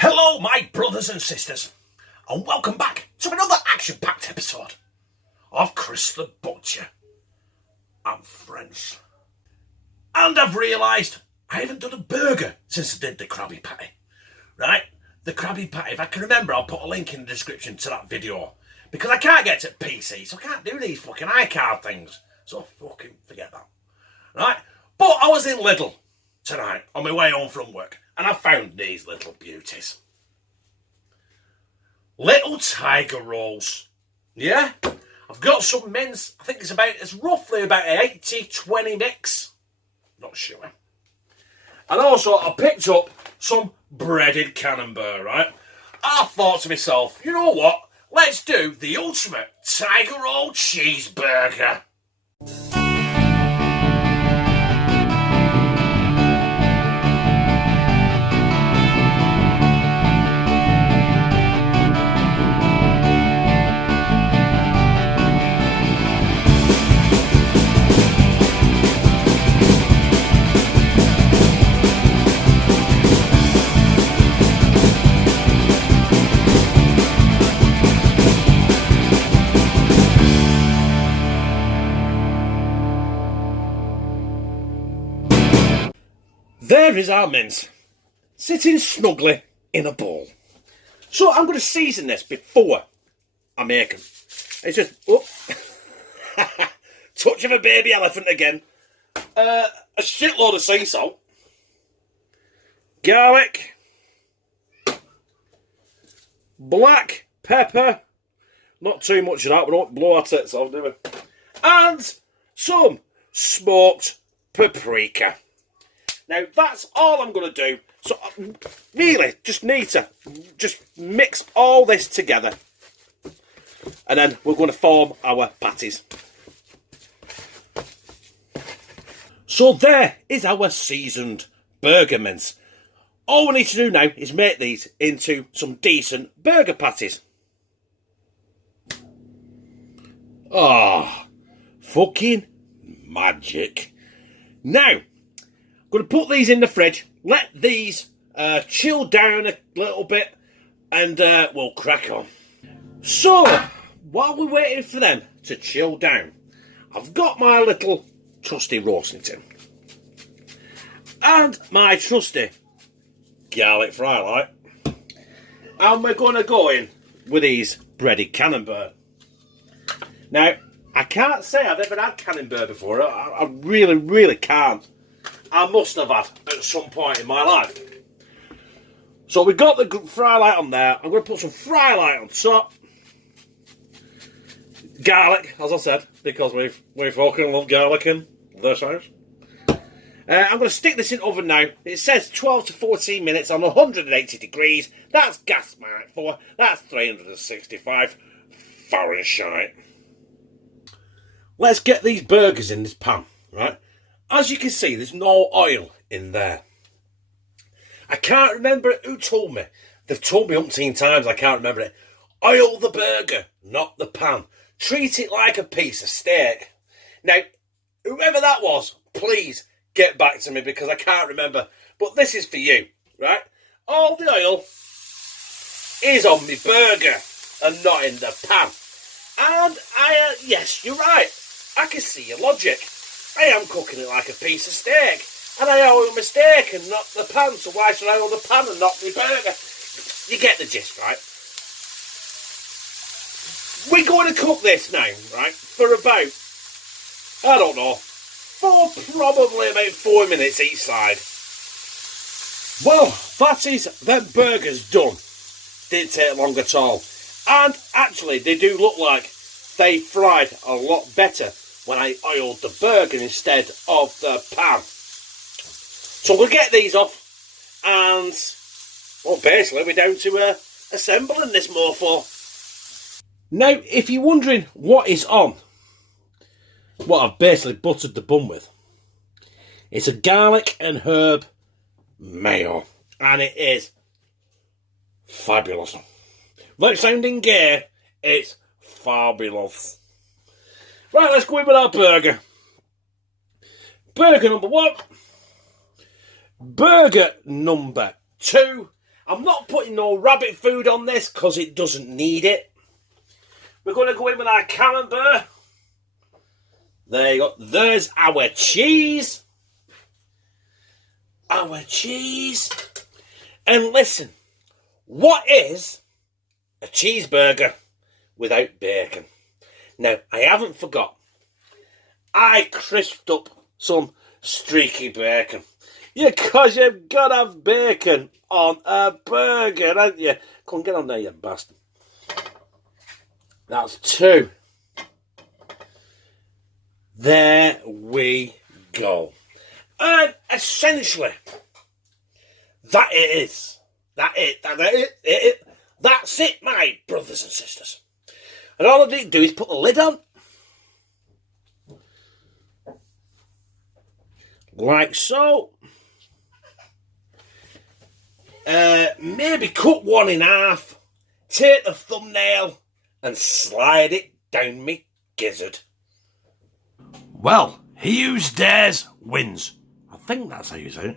Hello, my brothers and sisters, and welcome back to another action-packed episode of Chris the Butcher and Friends. And I've realised I haven't done a burger since I did the Krabby Patty. Right? The Krabby Patty, if I can remember, I'll put a link in the description to that video. Because I can't get to PC, so I can't do these fucking iCard things. So fucking forget that. Right? But I was in Lidl tonight on my way home from work, and I found these little beauties. Little tiger rolls. Yeah? I've got some mince. I think it's roughly about an 80-20 mix. Not sure. And also, I picked up some breaded Camembert, right? I thought to myself, you know what? Let's do the ultimate tiger roll cheeseburger. There is our mince, sitting snugly in a bowl. So I'm going to season this before I make them. It's just, touch of a baby elephant again. A shitload of sea salt, garlic, black pepper, not too much of that, we don't blow our tits off, do we? And some smoked paprika. Now, that's all I'm going to do. So, really, just need to just mix all this together. And then we're going to form our patties. So, there is our seasoned burger mince. All we need to do now is make these into some decent burger patties. Oh, fucking magic. Now, I'm going to put these in the fridge, let these chill down a little bit, and we'll crack on. So, while we're waiting for them to chill down, I've got my little trusty roasting tin. And my trusty garlic fry light. And we're going to go in with these breaded Camembert. Now, I can't say I've ever had Camembert before. I really, really can't. I must have had at some point in my life. So we've got the fry light on there. I'm going to put some fry light on top. Garlic, as I said, because we fucking love garlic in this house. I'm going to stick this in the oven now. It says 12 to 14 minutes on 180 degrees. That's gas mark for. That's 365 Fahrenheit. Let's get these burgers in this pan, right? As you can see, there's no oil in there. I can't remember who told me. They've told me umpteen times, I can't remember it. Oil the burger, not the pan. Treat it like a piece of steak. Now, whoever that was, please get back to me because I can't remember. But this is for you, right? All the oil is on my burger and not in the pan. And yes, you're right. I can see your logic. I am cooking it like a piece of steak. And I oil my steak and not the pan, so why should I oil the pan and not my burger? You get the gist, right? We're going to cook this now, right, for about, I don't know, probably about 4 minutes each side. Well, that is them burgers done. Didn't take long at all. And actually, they do look like they fried a lot better when I oiled the burger instead of the pan. So we'll get these off and, well, basically we're down to assembling this mofo. Now, if you're wondering what is on, what I've basically buttered the bun with, it's a garlic and herb mayo. And it is fabulous. Without sounding gay, it's fabulous. Right, let's go in with our burger. Burger number 1. Burger number 2. I'm not putting no rabbit food on this because it doesn't need it. We're going to go in with our Camembert. There you go. There's our cheese. Our cheese. And listen, what is a cheeseburger without bacon? Now, I haven't forgot. I crisped up some Steaky Bacon. Yeah, because you've got to have bacon on a burger, haven't you? Come on, get on there, you bastard. That's 2. There we go. And essentially, that it is. That's it, my brothers and sisters. And all I need to do is put the lid on. Like so. Maybe cut one in half. Take the thumbnail and slide it down me gizzard. Well, he who dares wins. I think that's how you say it.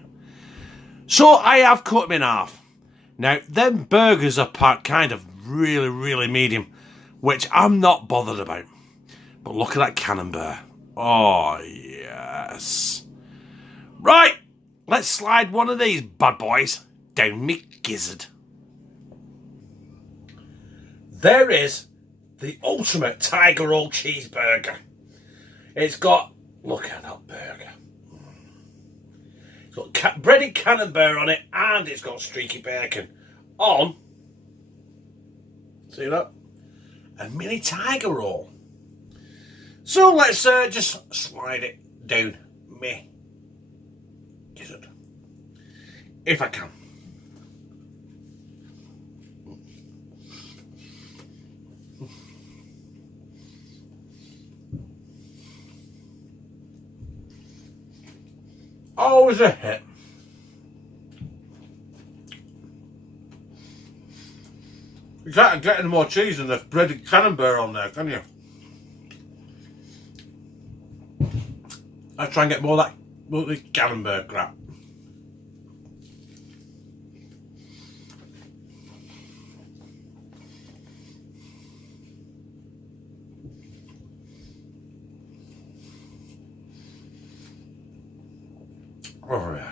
So I have cut them in half. Now, them burgers are kind of really, really medium, which I'm not bothered about. But look at that Camembert. Oh, yes. Right, let's slide one of these bad boys down me gizzard. There is the ultimate Tiger Roll cheeseburger. It's got, look at that burger. It's got breaded Camembert on it, and it's got Steaky Bacon on, see that? A mini Tiger Roll. So let's just slide it down me gizzard, if I can. Always a hit. You can't get any more cheese than the breaded Camembert on there, can you? Let's try and get more of that Camembert crap. Oh yeah.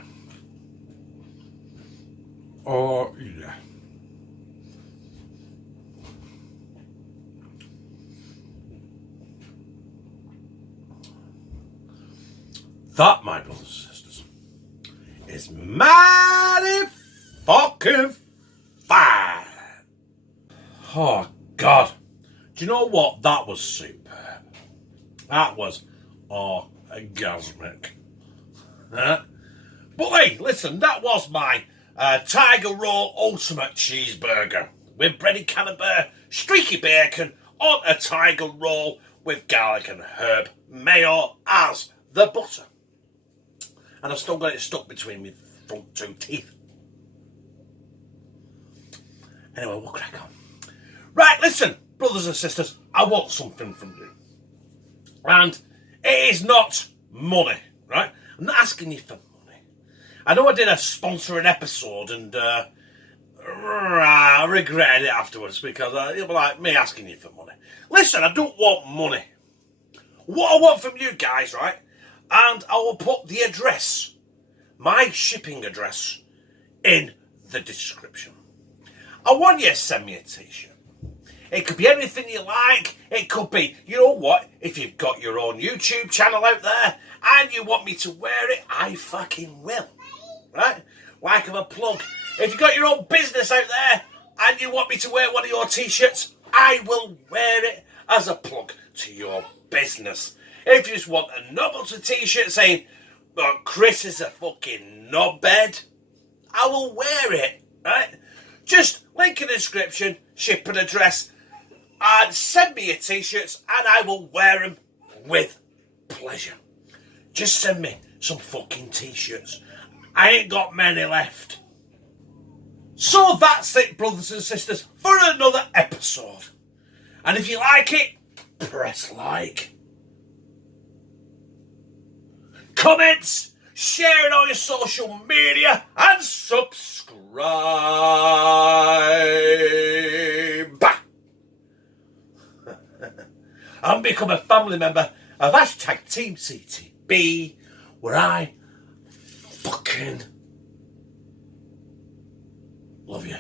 Oh yeah. That, my brothers and sisters, is mighty fucking fine. Oh God. Do you know what? That was superb. That was orgasmic. Huh? But hey, listen, that was my Tiger Roll Ultimate Cheeseburger with breaded Camembert, Steaky Bacon on a Tiger Roll with garlic and herb mayo as the butter. And I've still got it stuck between my front 2 teeth. Anyway, we'll crack on. Right, listen, brothers and sisters, I want something from you. And it is not money, right? I'm not asking you for money. I know I did a sponsoring episode and I regretted it afterwards because it was like me asking you for money. Listen, I don't want money. What I want from you guys, right? And I will put the address, my shipping address, in the description. I want you to send me a t-shirt. It could be anything you like. It could be, you know what, if you've got your own YouTube channel out there and you want me to wear it, I fucking will. Right? Like of a plug. If you've got your own business out there and you want me to wear one of your t-shirts, I will wear it as a plug to your business. If you just want a novelty t-shirt saying, oh, Chris is a fucking knobhead, I will wear it, right? Just link in the description, ship an address, and send me your t-shirts and I will wear them with pleasure. Just send me some fucking t-shirts. I ain't got many left. So that's it, brothers and sisters, for another episode. And if you like it, press like. Comments, share it on your social media, and subscribe. and become a family member of hashtag Team CTB, where I fucking love you.